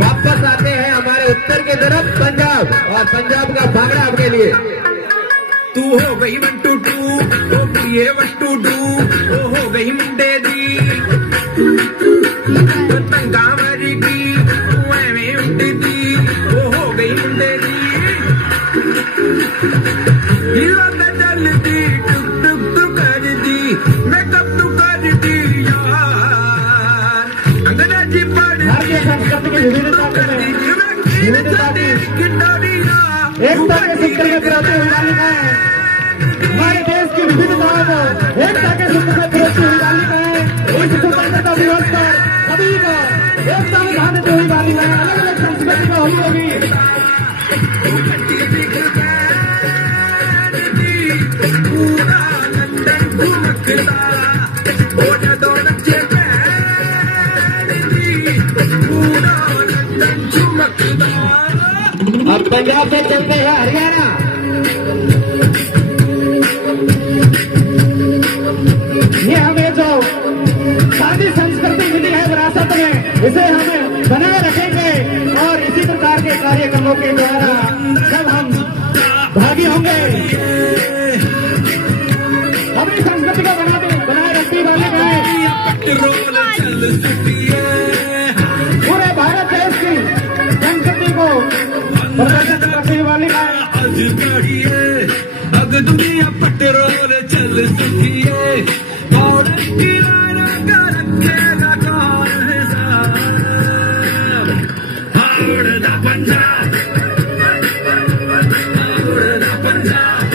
वापस आते हैं हमारे उत्तर की तरफ पंजाब, और पंजाब का भांगड़ा आपके लिए। तू हो गई 1 2 2 हो गई 1 2 2 हो गई मुंडे दी तंगा मरी की में उंडी दी हो गई मुंडे दी हिला चलती टुक टुक टुक कर दी मेकअप तू कर दी यार अंग्रेजी पढ़ कर दी एकता के सूत्र में पिरोती हुई बालिकाएं हमारे देश की विविधताओं को एकता के सूत्र में पिरोती हुई बालिकाएं इस स्वतंत्रता दिवस पर सभी को एकता में बांधते हुई बालिकाएं अलग अलग संस्कृति में होली होगी। अब पंजाब से चलते हैं हरियाणा। ये हमें जो सादी संस्कृति मिली है विरासत में, इसे हमें बनाए रखेंगे और इसी प्रकार के कार्यक्रमों के द्वारा जब हम भागी होंगे अपनी संस्कृति को बनाए रखने वाले हैं। पूरे भारत देश की संस्कृति को प्रदर्शित करने वाली है। अब दुनिया पेट्रोल चल चुकी है और किराना का रखेगा कौन हिसाब। हावड़ दा पंजाब, हावड़ दा पंजाब,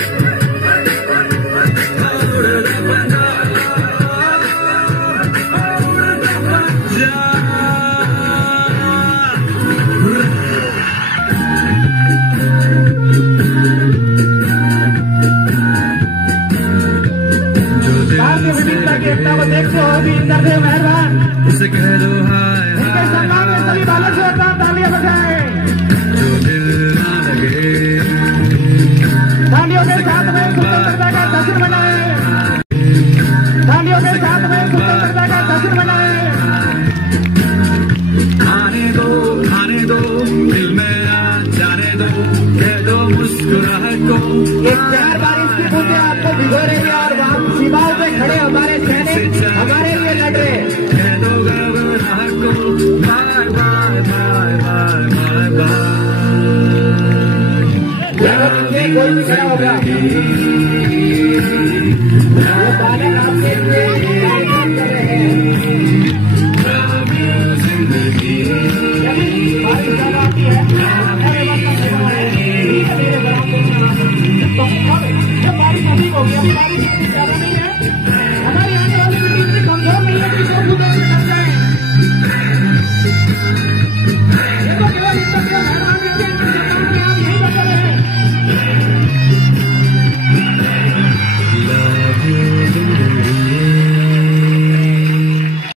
हावड़ दा पंजाब, हावड़ दा पंजाब। विविधता की एकता को देखते हो भी इंदर देव मेहरबान इसे कह दो हाय इनके सम्मान में सभी बालक से तालियां बजाएं। जो दिल ना लगे तालियों के साथ में स्वतंत्रता का जश्न मनाएं। तालियों के साथ में स्वतंत्रता का जश्न मनाएं। आने दो दिल में आ जाने दो, कह दो मुस्कुराहट को। एक प्यार बारिश की बूंदें आपको भिगो रही है और वहाँ सीमाओं पे खड़े हमारे सैनिक हमारे लिए लड़ रहे हैं। कह दो घबराहट को bye bye bye bye bye bye. कोई भी खड़ा होगा ये बालक आपके लिए काम कर रहे हैं। बारिश ज्यादा आती है बारिश अधिक होगी।